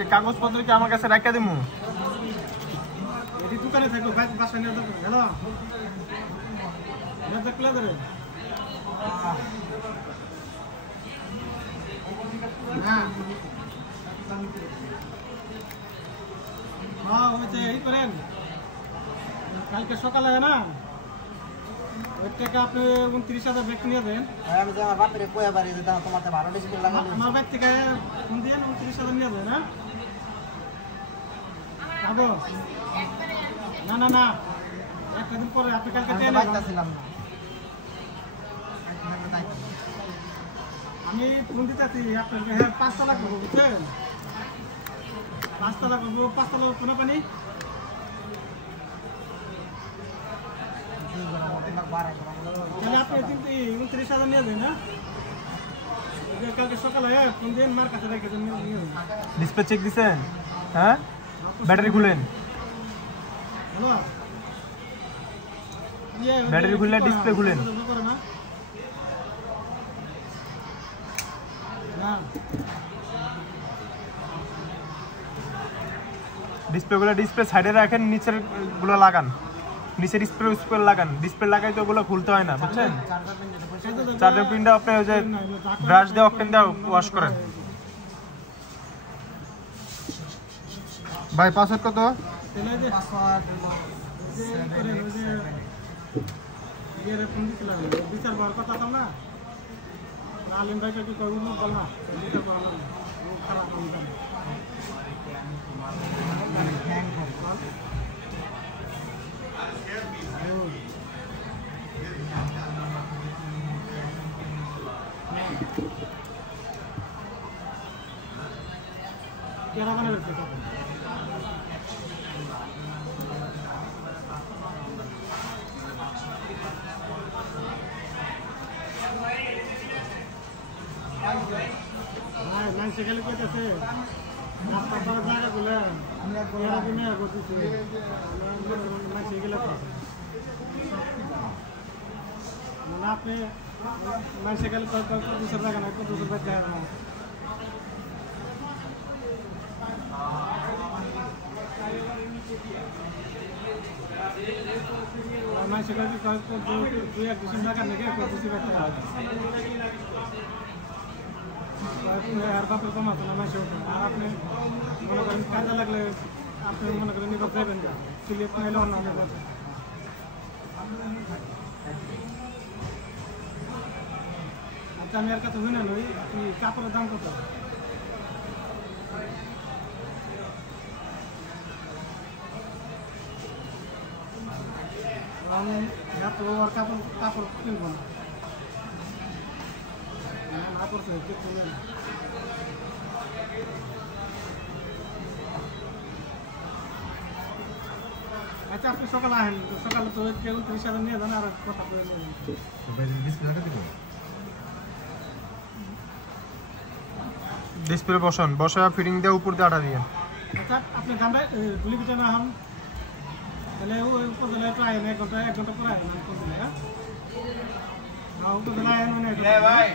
এই কাগজপত্র কি আমার কাছে রাখা দিমু? এটি দোকানে থাকো বাসা নিয়ে যাবো। হ্যালো দেখলে ধরে হ্যাঁ হ্যাঁ ওইটা এই করেন কালকে সকালে না ওই টাকা আপনি 29,000 ব্যাগ নিয়ে দেন। আমি তো আমার বাপরে কয়ে বাড়ি দিতাম তোমার তো 12 ডিসপ্লে লাগানো আমার ব্যাগ থেকে ফোন দিয়ে 29,000 নিয়ে দেন। হ্যাঁ যাবো না না না একটা দিন পরে আপনি কালকে টেনে ছিলাম না আমি ফোন দিতেছি আপনাকে। হ্যাঁ 5 টাকা লাগবে বুঝছেন? 5 টাকা লাগবে। 5 টাকা কোনো পানি তাহলে আপনি 29,000 নিয়ে দেন। হ্যাঁ কালকে সকালে ফোন দিন মার কাছে রেখে দেন। ডিসপ্লে চেক দিছেন? হ্যাঁ ব্যাটারি খুলেন। হ্যালো ব্যাটারি খুললে ডিসপ্লে খুলেন। ডিসপ্লেগুলো ডিসপ্লে সাইডে রাখেন, নিচের গুলো লাগান, নিচের স্প্রে লাগান। ডিসপ্লে লাগাই তো ওগুলো খুলতে হয় না বুঝছেন? চার্জার পিনটা আপনি ওই যে ব্রাশ দিয়ে অক্টেন দিয়ে ওয়াশ করেন। ভাই পাসওয়ার্ড কত? বিচার বার কথা না আলিম ভাইকে কি করবো বল না বিচার করলাম খারাপ কেরা মানে রয়েছে সেখানে কইতেছে রাস্তা পার জায়গা গুলো এরা কিনে করতেছে সেগুলো মানে আপনি সেখানে দুশো টাকা না 200 টাকা দেয় না। সেখানে 2-1 টাকা নাকি 200 টাকা আর বাপের কমাতো না মাসে ওঠে। আর আপনি মনে করেন কাজে লাগলে আপনি মনে করেন নিকট যাবেন না সিলেট নাইলে অন্য অনেক আছে। আচ্ছা আমি আর কাছে শুনে নই আপনি কাপড়ের দাম কত? আমি আর কাপড় কিনবো না না করছে কিছু নেই। আচ্ছা আপনি সকালে আসেন, সকালে তো 29,000 নিয়ে যান আর কথা বলে নেবেন। ডিসপ্লে বসান, বসায় ফিটিং দিয়ে উপর দিয়ে আটা দিয়ে। আচ্ছা আপনি গামলায় গুলি পিঠে না হন তাহলে ওই উপজেলায় একটু আয়েন 1 ঘন্টা পরে আয়েন উপজেলায়। হ্যাঁ উপজেলায় আয়েন মানে ভাই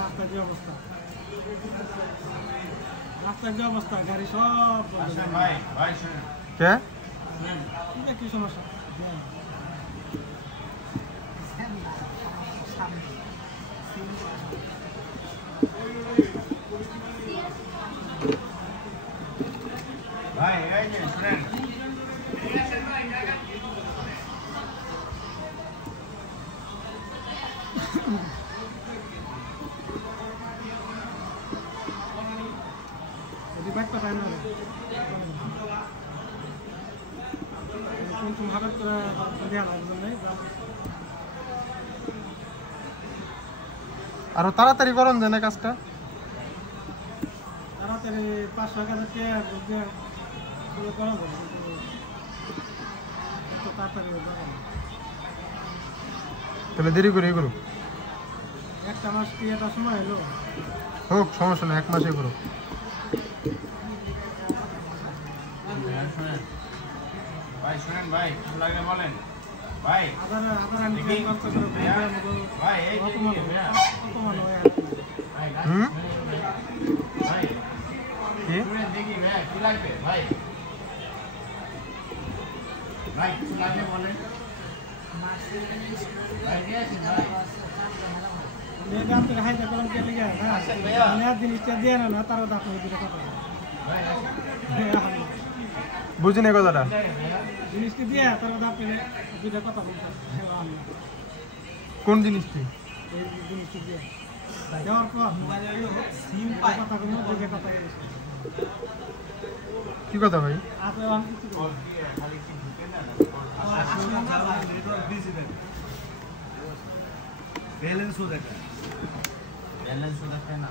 রাস্তার যে অবস্থা, রাস্তার যে অবস্থা গাড়ি সব কি সমস্যা? ভাই এই যে শুনেন আরো তাড়াতাড়ি করুন দেন কাজটা। তাড়াতাড়ি 500,000 টাকা করা যাবে তাড়াতাড়ি তাহলে দেরি করে করো। একটা মাস কি একটা সময় এলো হোক সমস্যা না, 1 মাসে করো। ভাই শুনেন ভাই ভালো লাগলে বলেন ভাই আদার আমি কল করে ভাই এই যে ভাইয়া কত মান হয় ভাই হুম ভাই কি শুনেন দেখি ভাই কি লাগবে ভাই ভাই কি লাগবে বলেন ভাই নিয়ে আসেন ভাই এই দাম থেকে হাইটা করলাম কে লিগা হ্যাঁ মানে আর জিনিসটা দিয়ে না তারও দাম হয়ে দিতে কথা ভাই বুঝিনি কথাটা জিনিসটা দিয়ে তারও দাম পেলে দুইটা কথা বলতে কোন জিনিসটি এই জিনিসটা দিয়ে দেওয়ার পর সিম পায় কথা কোনো দিকে কথা গেছে কি কথা ভাই আপনি আমি কিছু বলবো খালি কি ঢুকে না ব্যালেন্সও দেখেন ব্যালেন্স দেখেন না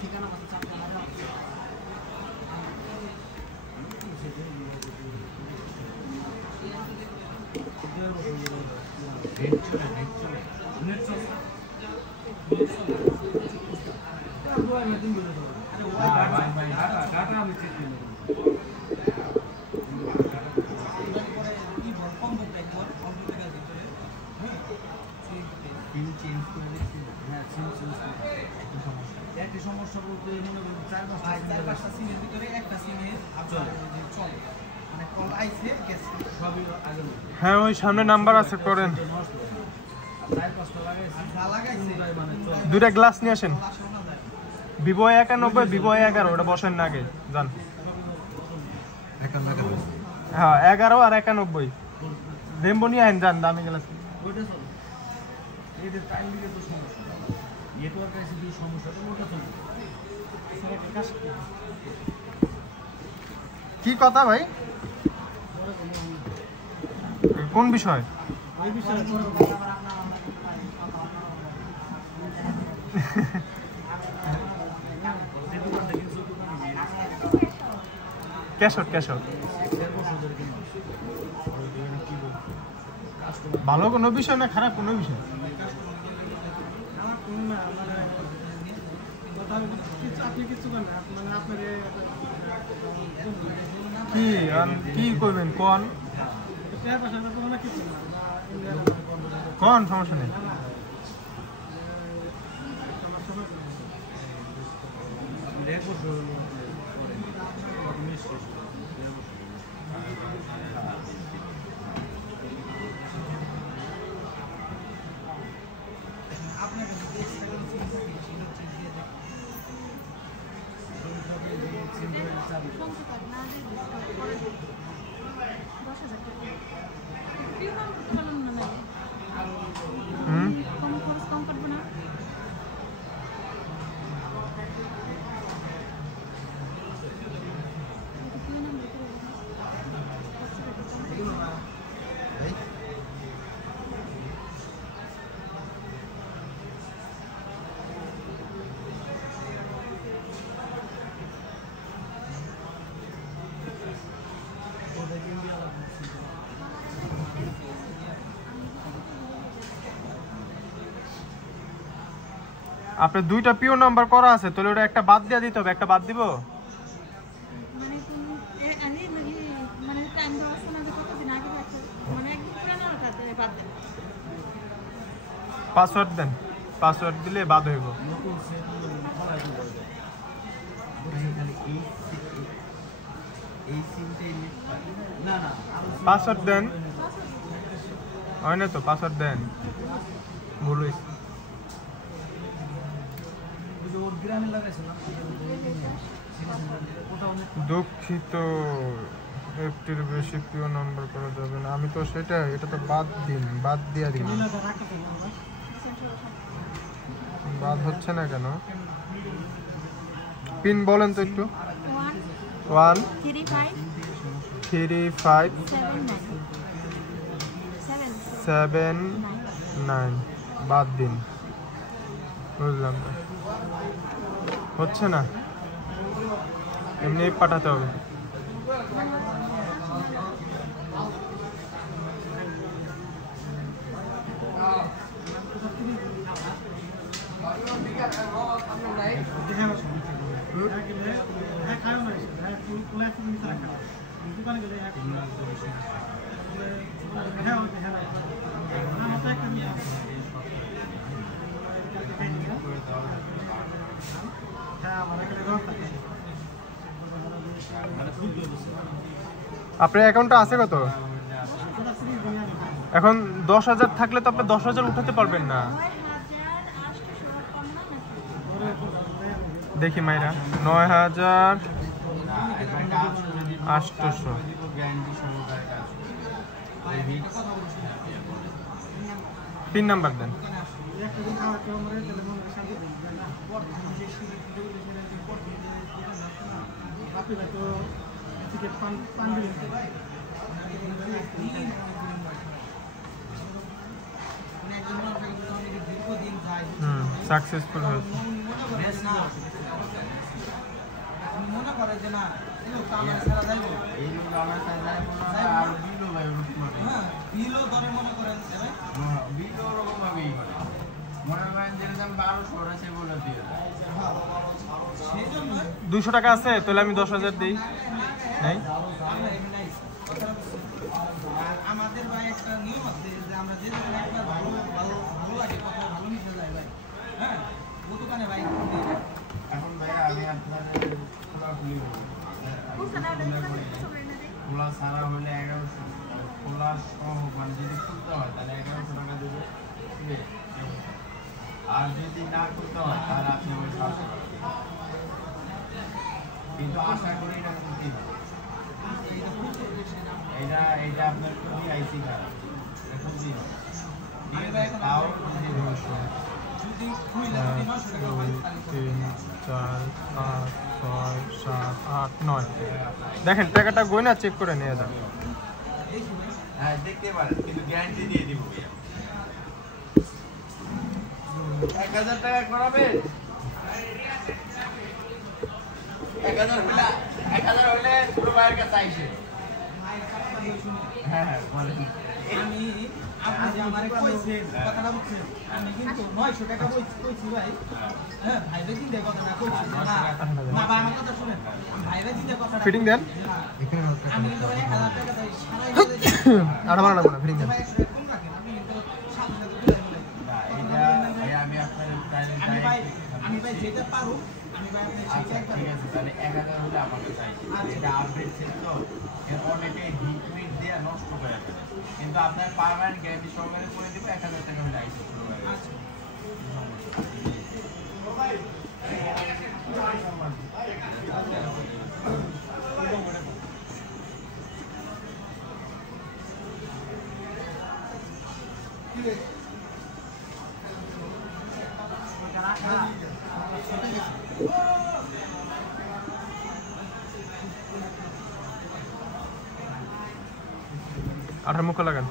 ঠিকানা মতো চাপটা মারলাম একটি সমস্যা বলতে মনে করেন 4-5টা সিমের ভিতরে একটা সিমের আপনার চলে মানে কল আইছে গেছে সবই আগে হ্যাঁ ওই সামনে নাম্বার আছে করেন 4-5টা লাগাইছে মানে চলে দুইটা গ্লাস নিয়ে আসেন ভিভো 91 ভিভো 11 ওটা বসেন না আগে যান হ্যাঁ 11 আর 91 রেমবো নিয়ে আইন যান দামি গ্লাস ওইটা চলে এদের টাইম দিকে তো সমস্যা নেটওয়ার্ক আছে দুই সমস্যা তো ওটা চলে কি কথা ভাই কোন বিষয় ওই বিষয়ে ক্যাশট ক্যাশট ভালো কোনো বিষয় না খারাপ কোনো বিষয় আমার কোন না মানে কথা কিছু আপনি কিছু করেন না মানে আপনার কি কি করবেন কোন টাকা পয়সা তো কোনো কিছু না কোন সমস্যা নেই হুম আপনার দুইটা পিও নাম্বার করা আছে তাহলে ওটা একটা বাদ দিয়ে দিতে হবে একটা বাদ দিব পাসওয়ার্ড দেন পাসওয়ার্ড দিলে বাদ হইব না না পাসওয়ার্ড দেন হয় না তো পাসওয়ার্ড দেন ভুল হয়েছে ওর গ্রামে লাগাইছিলাম ওটা অনেক দুঃখিত একটির বেশি পিও নাম্বার করা যাবে না আমি তো সেটা এটা তো বাদ দিয়ে দিন বাদ হচ্ছে না কেন পিন বলেন তো একটু 1355779 বাদ দিন বুঝলাম না হচ্ছে না এমনি পাঠাতে হবে ওলা একটু নিচে রাখা দোকানে গেলে এক হ্যাঁ হ্যাঁ আমার তো একটা নিয়ে হ্যাঁ আমার এখানে রক থাকে আপনার অ্যাকাউন্টে আছে কত? এখন 10,000 থাকলে তো আপনি 10,000 উঠাতে পারবেন না। দেখি মাইরা 9,800 3 নাম্বার দেন। সাকসেসফুল হয়েছে। মনে করে যে না আমার সারা যাইব এই লোক আমার সাথে যায় মনে হয় আর বিলও ভাই ওরকম হবে। হ্যাঁ বিলও ধরে মনে করেন ভাই বিলও ওরকম ভাবেই করে। মনে করেন যেরকম 1200 ওরা সে বলে দিয়ে দেয়। সেই জন্য 200 টাকা আছে তাহলে আমি 10,000 দিই। নাই আমাদের ভাই একটা নিয়ম আছে যে আমরা যে দোকানে একবার ভালো ভালো ভালো লাগে কথা ভালো মিশে যায় ভাই হ্যাঁ ও দোকানে ভাই এখন ভাই আমি আপনাদের খোলাখুলি বলবো। খোলা ছাড়া হলে 1100, খোলা সহ মানে যদি খুলতে হয় তাহলে 1100 টাকা দেবে, ঠিক আছে? আর যদি না খুলতে হয় তাহলে আপনি ওই 700 টাকা দিবেন। কিন্তু আশা করি এটা খুলতেই হবে। এইটা আপনার খুবই আইসি খারাপ, এটা খুলতেই হবে। ঠিক আছে? তাও যদি যদি খুইলে যদি 900 টাকা পাই 3, 4, 5, 6, 7, 8, 9 দেখেন টাকাটা গয়না চেক করে নিয়ে যান। হ্যাঁ দেখতে পারেন, কিন্তু গ্যারান্টি দিয়ে দিব ভাইয়া। 1000 টাকা করাবে? 1000 হইলে পুরো ভাইয়ের কাছে আইসে। হ্যাঁ হ্যাঁ বলেন। আমি আপনি যে আমারে কইছেন কথাটা বুঝছেন আমি কিন্তু 900 টাকা কইছি ভাই হ্যাঁ ভাইরে দিন দে কথাটা কইছি না না ভাই আমার কথা শুনেন ভাইরে দিন দে কথাটা ফিটিং দেন। আমি কিন্তু 1000 টাকা তাই সারাই আর আমার লাগবে না, ফিটিং দেন। ভাই কম রাখেন আপনি কিন্তু সাথে সাথে তুলে নিলেন না, এইটা ভাইয়া আমি আপনার আমি ভাই যেটা পারো আমি ভাই আপনি আচ্ছা সেটা ঠিক আছে, তাহলে 1000 হলে আমাকে চাইছি। এটা আপডেট ছিল তো, এর অনেকে হিট দিয়ে নষ্ট করে ফেলে। কিন্তু আপনার পারমানেন্ট গ্যারান্টি সহকারে করে দিব, 1000 টাকা হলে আইসে পুরো ভাই। আর মুখ লাগান।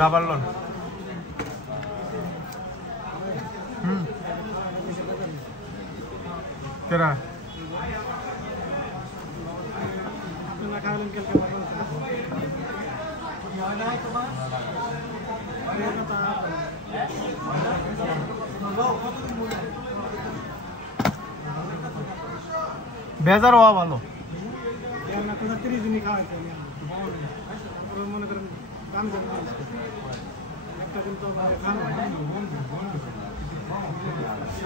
রাবার লন। কেরা আপনারা খাবেন কালকে ভালো আছে হয় না তোমার বেজার হওয়া ভালো। না তো 30 দিনই খাওয়াইছে আমি তারপরে মনে করেন দাম জানি একটা দিন তো খান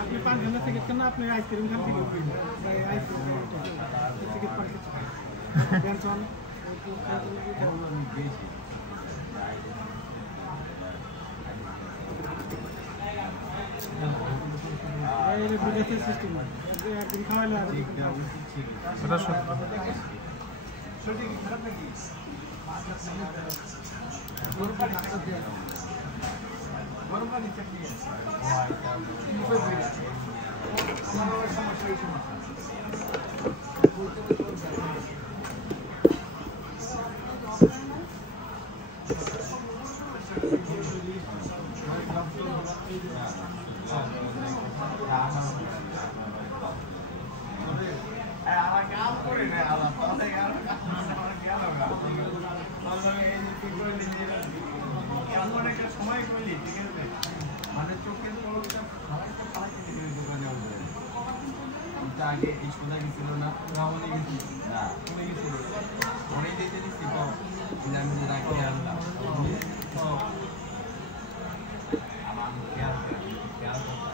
আপনি পান খান থেকে কেন আপনি আইসক্রিম খান থেকে আইসক্রিম টিকিট পান টেনশন এই বিদেশের সিস্টেম একদিন খাওয়াইলে আর এটা সত্য। আমার কাম করে না আলাদা, আমার কাম সময় করলি ঠিক আছে মানে চোখের পলকটা খাবারটা খাওয়াতে দিবি দোকানে উঠবে এটা আগে এই সোজা গেছিল না রামনে গেছিল না চলে গেছিল অনেক দিতে দিচ্ছি তো আমি রাখি আনলাম আমার খেয়াল করতাম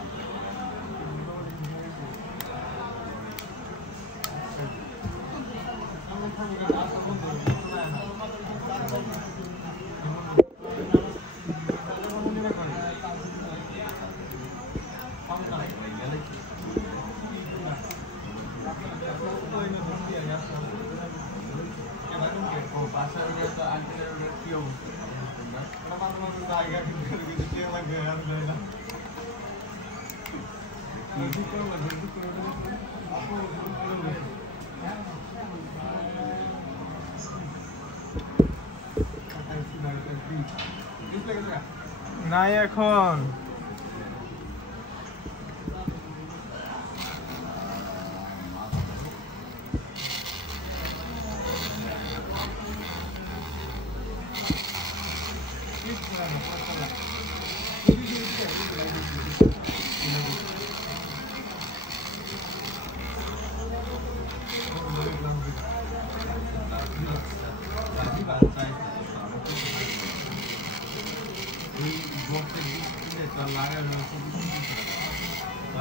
নাই এখন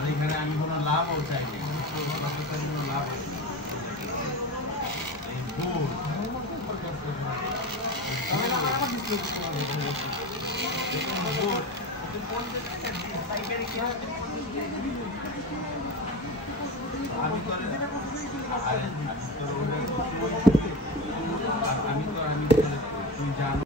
এখানে আমি কোনো লাভও চাইনি লাভ আমি